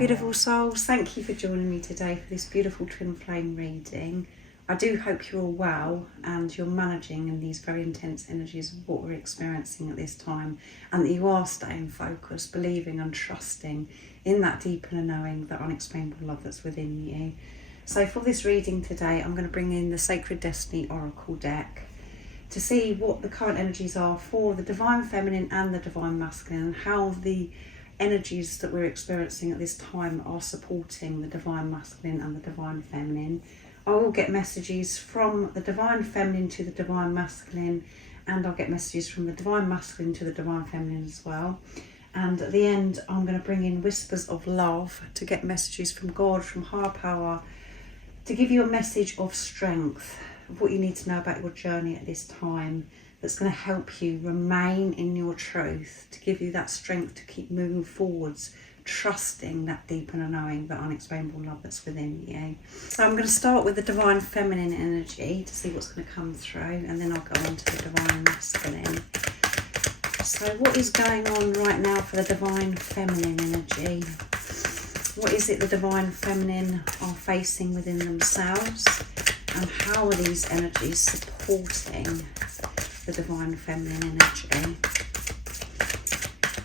beautiful souls, thank you for joining me today for this beautiful twin flame reading. I do hope you're all well and you're managing in these very intense energies of what we're experiencing at this time, and that you are staying focused, believing and trusting in that deep inner knowing, that unexplainable love that's within you. So for this reading today, I'm going to bring in the Sacred Destiny Oracle deck to see what the current energies are for the Divine Feminine and the Divine Masculine, and how the energies that we're experiencing at this time are supporting the Divine Masculine and the Divine Feminine. I will get messages from the Divine Feminine to the Divine Masculine, and I'll get messages from the Divine Masculine to the Divine Feminine as well. And at the end, I'm going to bring in whispers of love to get messages from God, from higher power, to give you a message of strength, of what you need to know about your journey at this time, that's going to help you remain in your truth, to give you that strength to keep moving forwards, trusting that deep inner knowing, that unexplainable love that's within you. So I'm going to start with the Divine Feminine energy to see what's going to come through, and then I'll go on to the Divine Masculine. So what is going on right now for the Divine Feminine energy? What is it the Divine Feminine are facing within themselves, and how are these energies supporting the Divine Feminine energy?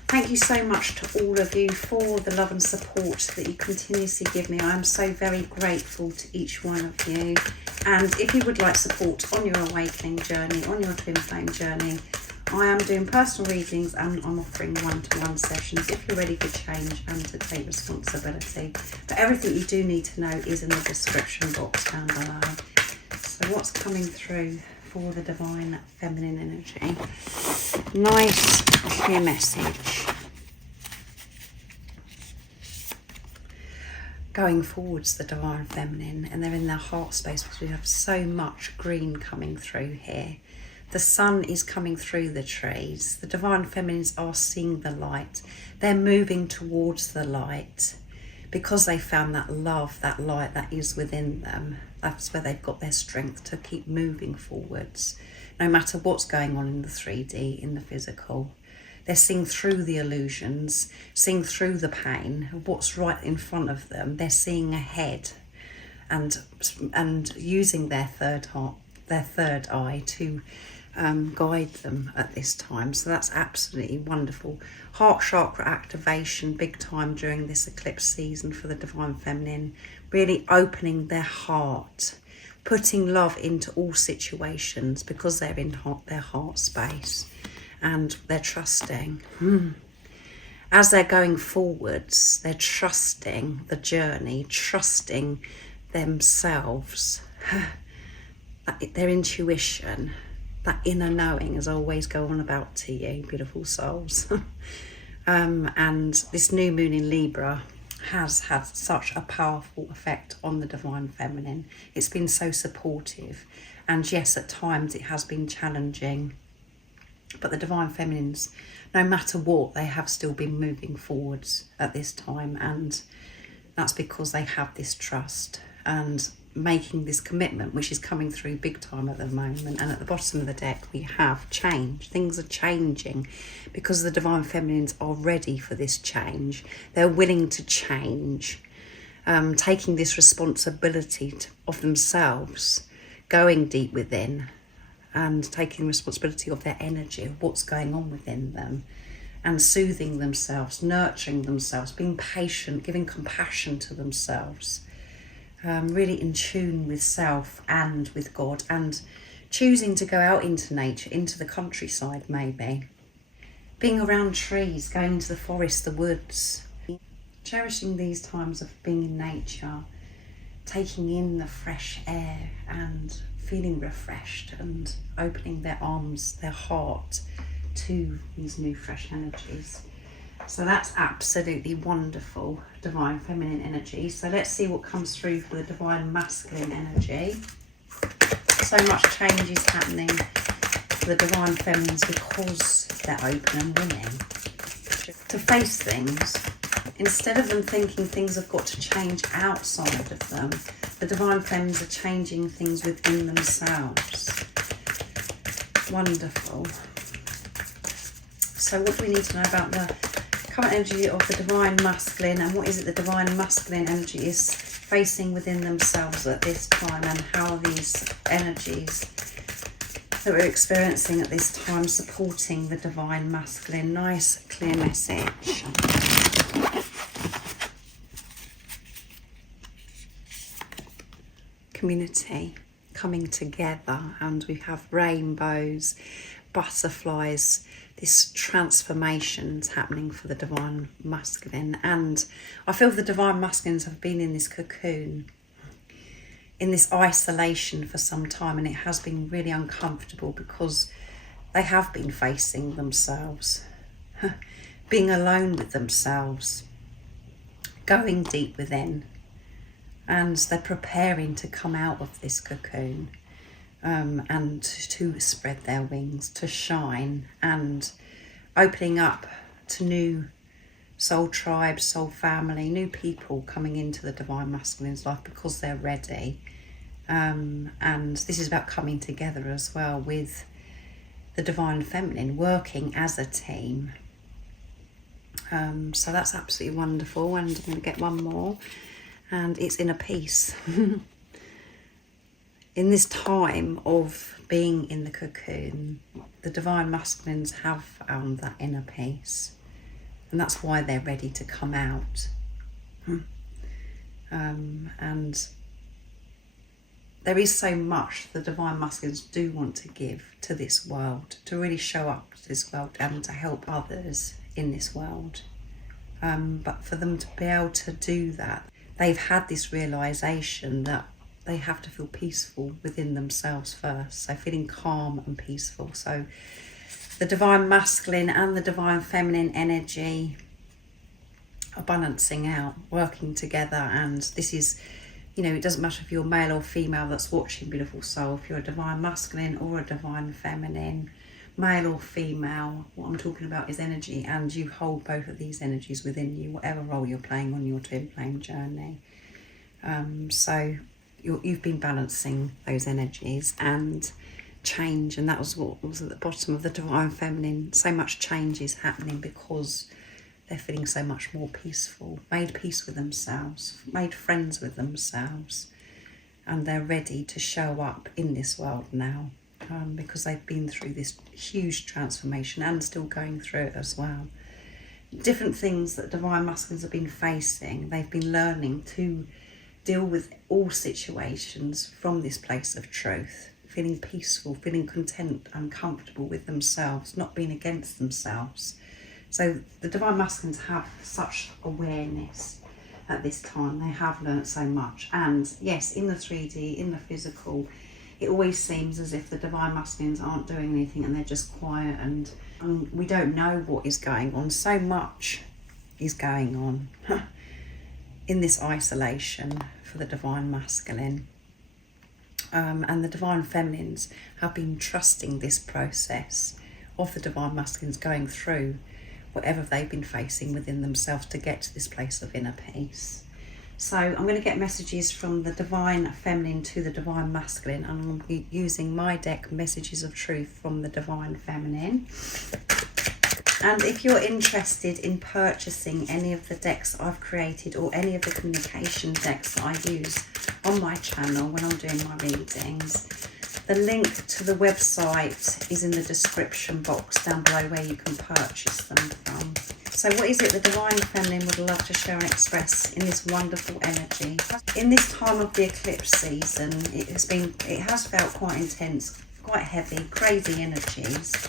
Thank you so much to all of you for the love and support that you continuously give me. I am so very grateful to each one of you. And if you would like support on your awakening journey, on your twin flame journey, I am doing personal readings and I'm offering one-to-one sessions if you're ready for change and to take responsibility. But everything you do need to know is in the description box down below. So what's coming through for the Divine Feminine energy? Nice, clear message. Going forwards, the Divine Feminine, and they're in their heart space because we have so much green coming through here. The sun is coming through the trees. The Divine Feminines are seeing the light. They're moving towards the light because they found that love, that light that is within them. That's where they've got their strength to keep moving forwards, no matter what's going on in the 3D, in the physical. They're seeing through the illusions, seeing through the pain of what's right in front of them. They're seeing ahead and using their third eye to guide them at this time. So that's absolutely wonderful. Heart chakra activation big time during this eclipse season for the Divine Feminine, really opening their heart, putting love into all situations because they're in their heart space and they're trusting. As they're going forwards, they're trusting the journey, trusting themselves, their intuition, that inner knowing, as I always go on about to you, beautiful souls. And this new moon in Libra has had such a powerful effect on the Divine Feminine. It's been so supportive, and yes, at times it has been challenging, but the Divine Feminines, no matter what, they have still been moving forwards at this time, and that's because they have this trust and making this commitment, which is coming through big time at the moment. And at the bottom of the deck we have change. Things are changing because the Divine Feminines are ready for this change. They're willing to change, taking this responsibility of themselves, going deep within and taking responsibility of their energy, of what's going on within them, and soothing themselves, nurturing themselves, being patient, giving compassion to themselves. Really in tune with self and with God, and choosing to go out into nature, into the countryside maybe, being around trees, going into the forest, the woods, cherishing these times of being in nature, taking in the fresh air and feeling refreshed and opening their arms, their heart to these new fresh energies. So that's absolutely wonderful, Divine Feminine energy. So let's see what comes through for the Divine Masculine energy. So much change is happening for the Divine Feminines because they're open and willing to face things. Instead of them thinking things have got to change outside of them, the Divine Feminines are changing things within themselves. Wonderful. So what do we need to know about the current energy of the divine masculine, and what is it the divine masculine energy is facing within themselves at this time, and how these energies that we're experiencing at this time supporting the divine masculine. Nice clear message. Community coming together, and we have rainbows, butterflies, this transformation's happening for the divine masculine. And I feel the divine masculines have been in this cocoon, in this isolation for some time, and it has been really uncomfortable because they have been facing themselves, being alone with themselves, going deep within, and they're preparing to come out of this cocoon and to spread their wings, to shine, and opening up to new soul tribes, soul family, new people coming into the divine masculine's life because they're ready. And this is about coming together as well with the divine feminine, working as a team. So that's absolutely wonderful. And I'm going to get one more, and it's inner peace. In this time of being in the cocoon, the divine masculines have found that inner peace, and that's why they're ready to come out. And there is so much the divine masculines do want to give to this world, to really show up to this world and to help others in this world. But for them to be able to do that, they've had this realization that they have to feel peaceful within themselves first. So feeling calm and peaceful. So the divine masculine and the divine feminine energy are balancing out, working together. And this is, you know, it doesn't matter if you're male or female that's watching, beautiful soul. If you're a divine masculine or a divine feminine, male or female, what I'm talking about is energy, and you hold both of these energies within you, whatever role you're playing on your twin flame journey. So you've been balancing those energies and change, and that was what was at the bottom of the divine feminine. So much change is happening because they're feeling so much more peaceful, made peace with themselves, made friends with themselves, and they're ready to show up in this world now, because they've been through this huge transformation and still going through it as well. Different things that divine masculines have been facing, they've been learning to deal with all situations from this place of truth, feeling peaceful, feeling content and comfortable with themselves, not being against themselves. So the divine masculines have such awareness at this time. They have learnt so much. And yes, in the 3D, in the physical, it always seems as if the divine masculines aren't doing anything and they're just quiet, and we don't know what is going on. So much is going on in this isolation for the divine masculine. And the divine feminines have been trusting this process of the divine masculines going through whatever they've been facing within themselves to get to this place of inner peace. So I'm going to get messages from the divine feminine to the divine masculine, and I'm going to be using my deck, Messages of Truth from the divine feminine. And if you're interested in purchasing any of the decks I've created, or any of the communication decks that I use on my channel when I'm doing my readings, the link to the website is in the description box down below where you can purchase them from. So what is it the divine feminine would love to share and express in this wonderful energy? In this time of the eclipse season, it has felt quite intense, quite heavy, crazy energies.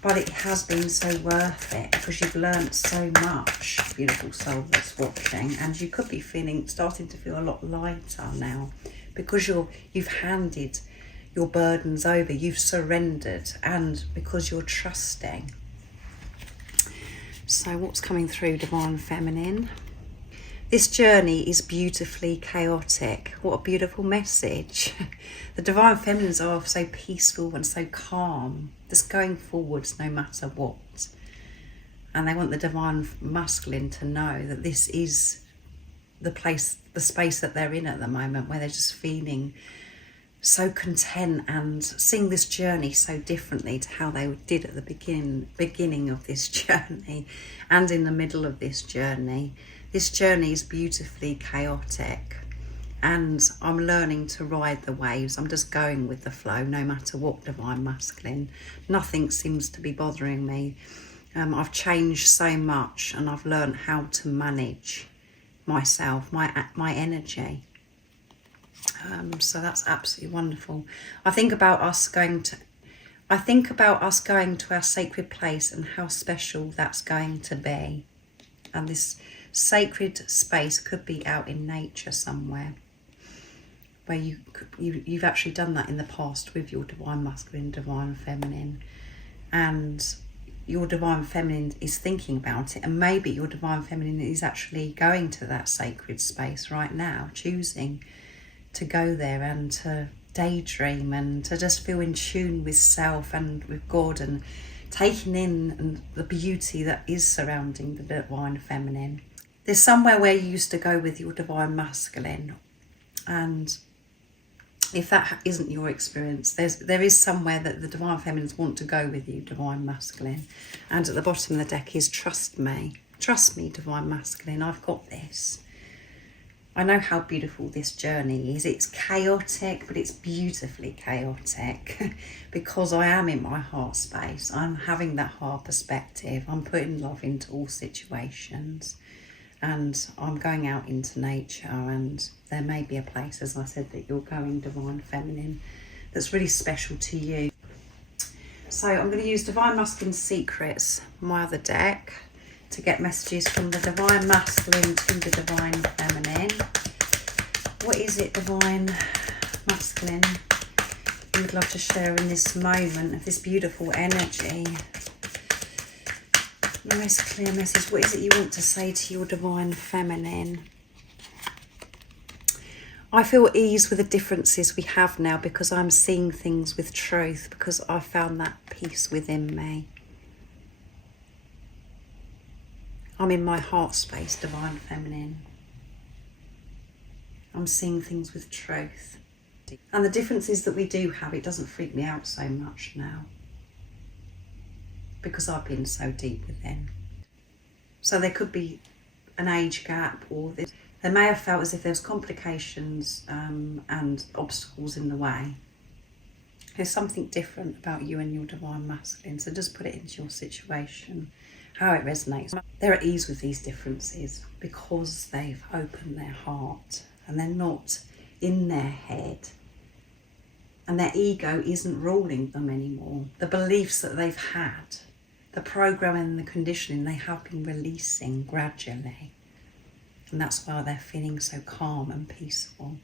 But it has been so worth it because you've learnt so much, beautiful soul that's watching, and you could be starting to feel a lot lighter now because you've handed your burdens over, you've surrendered, and because you're trusting. So what's coming through, divine feminine? This journey is beautifully chaotic. What a beautiful message. The divine feminines are so peaceful and so calm, just going forwards no matter what. And they want the divine masculine to know that this is the space that they're in at the moment, where they're just feeling so content and seeing this journey so differently to how they did at the beginning of this journey and in the middle of this journey. This journey is beautifully chaotic, and I'm learning to ride the waves. I'm just going with the flow, no matter what, Divine Masculine. Nothing seems to be bothering me. I've changed so much, and I've learned how to manage myself, my energy. So that's absolutely wonderful. I think about us going to our sacred place and how special that's going to be. And this sacred space could be out in nature somewhere, where you've actually done that in the past with your Divine Masculine, Divine Feminine, and your Divine Feminine is thinking about it, and maybe your Divine Feminine is actually going to that sacred space right now, choosing to go there and to daydream and to just feel in tune with self and with God, and taking in the beauty that is surrounding the Divine Feminine. There's somewhere where you used to go with your Divine Masculine, and if that isn't your experience, there is somewhere that the Divine Feminines want to go with you, Divine Masculine. And at the bottom of the deck is trust me, Divine Masculine, I've got this. I know how beautiful this journey is. It's chaotic, but it's beautifully chaotic because I am in my heart space. I'm having that heart perspective. I'm putting love into all situations, and I'm going out into nature, and there may be a place, as I said, that you're going, Divine Feminine, that's really special to you. So I'm going to use Divine Masculine Secrets, my other deck, to get messages from the Divine Masculine to the Divine Feminine. What is it, Divine Masculine, you would love to share in this moment of this beautiful energy? Nice clear message. What is it you want to say to your Divine Feminine? I feel ease with the differences we have now, because I'm seeing things with truth, because I found that peace within me. I'm in my heart space, Divine Feminine. I'm seeing things with truth. And the differences that we do have, it doesn't freak me out so much now, because I've been so deep within. So there could be an age gap, or they may have felt as if there's complications and obstacles in the way. There's something different about you and your Divine Masculine, so just put it into your situation, how it resonates. They're at ease with these differences because they've opened their heart and they're not in their head, and their ego isn't ruling them anymore. The beliefs that they've had, the programming and the conditioning, they have been releasing gradually, and that's why they're feeling so calm and peaceful.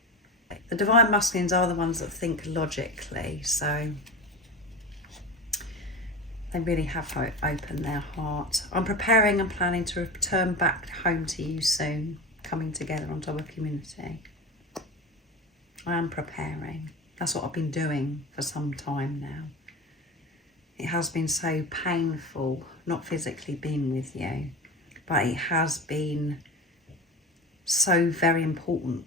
The Divine Masculines are the ones that think logically, so they really have opened their heart. I'm preparing and planning to return back home to you soon, coming together on top of community. I am preparing. That's what I've been doing for some time now. It has been so painful not physically being with you, but it has been so very important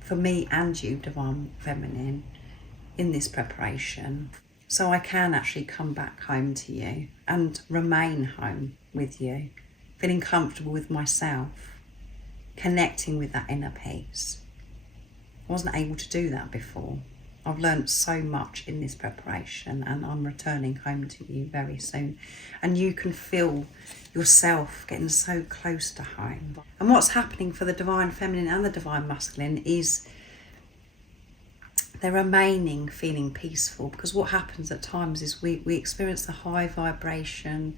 for me and you, Divine Feminine, in this preparation, so I can actually come back home to you and remain home with you, feeling comfortable with myself, connecting with that inner peace. I wasn't able to do that before. I've learned so much in this preparation, and I'm returning home to you very soon. And you can feel yourself getting so close to home. And what's happening for the Divine Feminine and the Divine Masculine is they're remaining feeling peaceful, because what happens at times is we experience the high vibration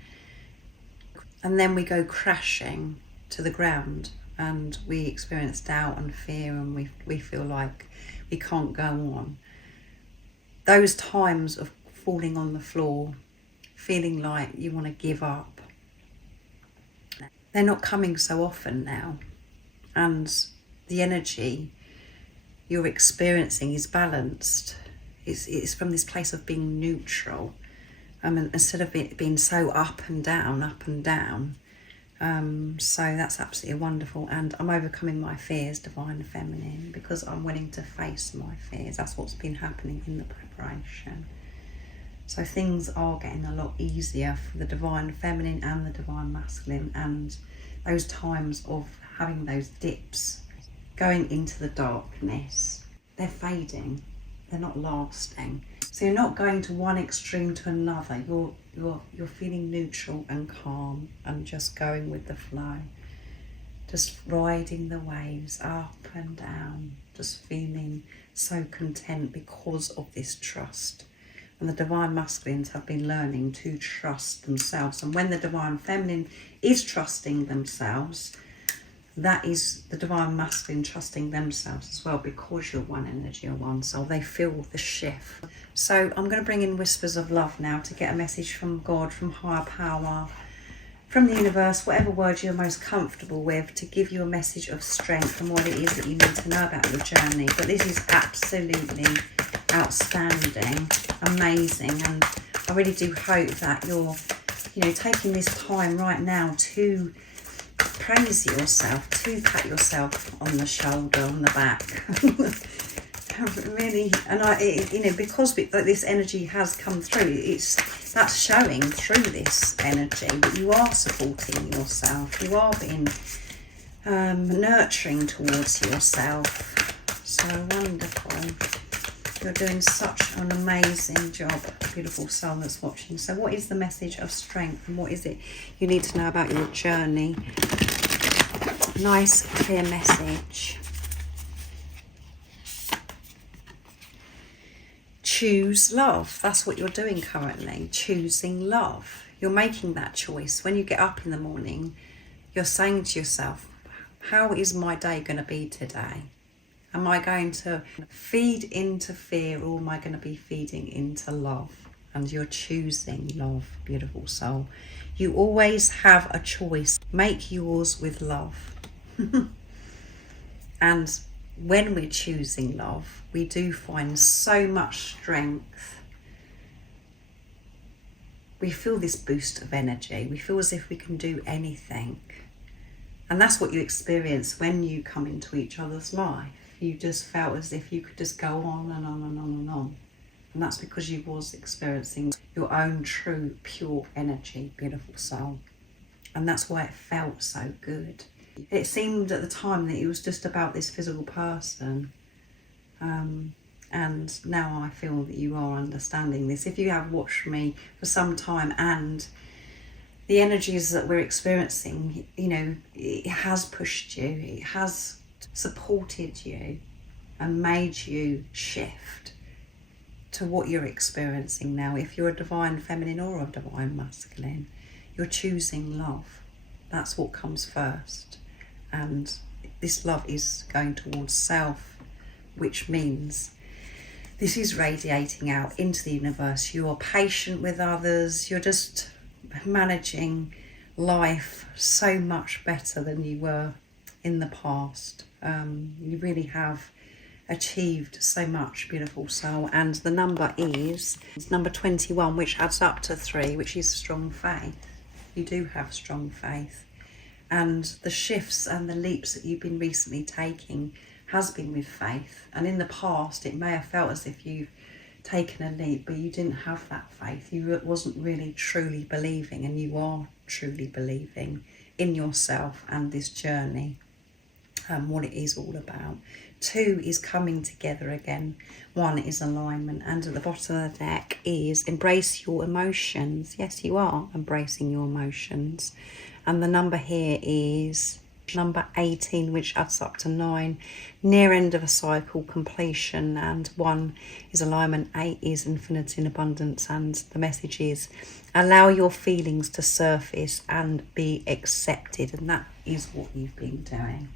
and then we go crashing to the ground, and we experience doubt and fear, and we feel like we can't go on. Those times of falling on the floor, feeling like you want to give up, they're not coming so often now. And the energy you're experiencing is balanced. It's from this place of being neutral. Instead of it being so up and down, So that's absolutely wonderful. And I'm overcoming my fears, Divine Feminine, because I'm willing to face my fears. That's what's been happening in the preparation. So things are getting a lot easier for the Divine Feminine and the Divine Masculine, and those times of having those dips, going into the darkness, they're fading, they're not lasting. So you're not going to one extreme to another. You're feeling neutral and calm and just going with the flow, just riding the waves up and down, just feeling so content because of this trust. And the Divine Masculines have been learning to trust themselves. And when the Divine Feminine is trusting themselves, that is the Divine Masculine trusting themselves as well, because you're one energy or one soul. They feel the shift. So I'm going to bring in whispers of love now to get a message from God, from higher power, from the universe, whatever word you're most comfortable with, to give you a message of strength and what it is that you need to know about your journey. But this is absolutely outstanding, amazing, and I really do hope that you're, taking this time right now to praise yourself, to pat yourself on the shoulder, on the back. Really, and because this energy has come through, that's showing through this energy that you are supporting yourself, you are being nurturing towards yourself. So wonderful. You're doing such an amazing job, beautiful soul that's watching. So what is the message of strength, and what is it you need to know about your journey? Nice, clear message. Choose love. That's what you're doing currently, choosing love. You're making that choice. When you get up in the morning, you're saying to yourself, how is my day going to be today? Am I going to feed into fear, or am I going to be feeding into love? And you're choosing love, beautiful soul. You always have a choice. Make yours with love. And when we're choosing love, we do find so much strength. We feel this boost of energy. We feel as if we can do anything. And that's what you experience when you come into each other's life. You just felt as if you could just go on and on and on and on. And that's because you was experiencing your own true, pure energy, beautiful soul. And that's why it felt so good. It seemed at the time that it was just about this physical person. And now I feel that you are understanding this. If you have watched me for some time, and the energies that we're experiencing, it has pushed you, it has supported you and made you shift to what you're experiencing now. If you're a Divine Feminine or a Divine Masculine, you're choosing love. That's what comes first. And this love is going towards self, which means this is radiating out into the universe. You are patient with others. You're just managing life so much better than you were in the past. You really have achieved so much, beautiful soul. And the number is number 21, which adds up to 3, which is strong faith. You do have strong faith. And the shifts and the leaps that you've been recently taking has been with faith. And in the past, it may have felt as if you've taken a leap, but you didn't have that faith. You wasn't really truly believing, and you are truly believing in yourself and this journey, what it is all about. 2 is coming together again. 1 is alignment. And at the bottom of the deck is embrace your emotions. Yes, you are embracing your emotions. And the number here is number 18, which adds up to 9. Near end of a cycle, completion. And 1 is alignment. 8 is infinity and abundance. And the message is allow your feelings to surface and be accepted. And that is what you've been doing.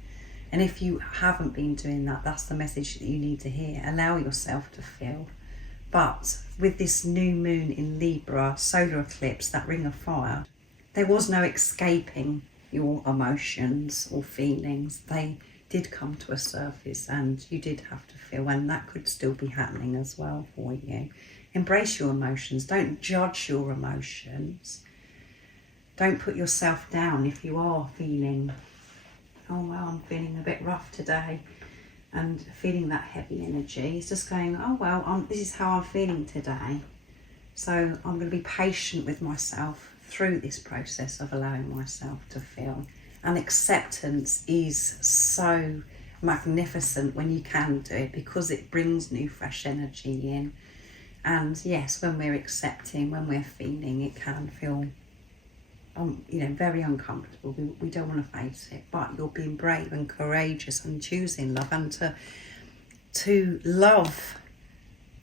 And if you haven't been doing that, that's the message that you need to hear. Allow yourself to feel. But with this new moon in Libra, solar eclipse, that ring of fire, there was no escaping your emotions or feelings. They did come to a surface, and you did have to feel, and that could still be happening as well for you. Embrace your emotions. Don't judge your emotions. Don't put yourself down if you are feeling, oh well, I'm feeling a bit rough today, and feeling that heavy energy. It's just going, oh well, this is how I'm feeling today. So I'm going to be patient with myself through this process of allowing myself to feel. And acceptance is so magnificent when you can do it, because it brings new fresh energy in. And yes, when we're accepting, when we're feeling, it can feel very uncomfortable. We don't want to face it, but you're being brave and courageous and choosing love, and to love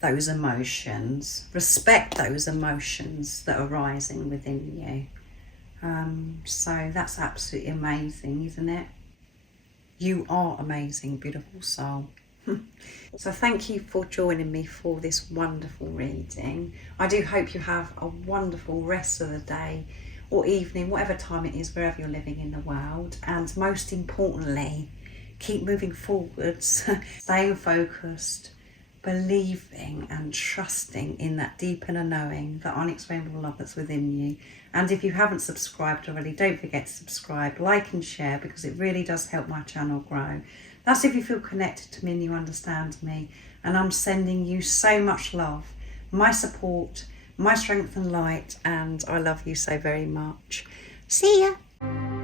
those emotions, respect those emotions that are rising within you. So that's absolutely amazing, isn't it? You are amazing, beautiful soul. So thank you for joining me for this wonderful reading. I do hope you have a wonderful rest of the day or evening, whatever time it is, wherever you're living in the world. And most importantly, keep moving forwards, staying focused, believing and trusting in that deep inner knowing, that unexplainable love that's within you. And if you haven't subscribed already, don't forget to subscribe, like and share, because it really does help my channel grow. That's if you feel connected to me and you understand me. And I'm sending you so much love, my support, my strength and light, and I love you so very much. See ya.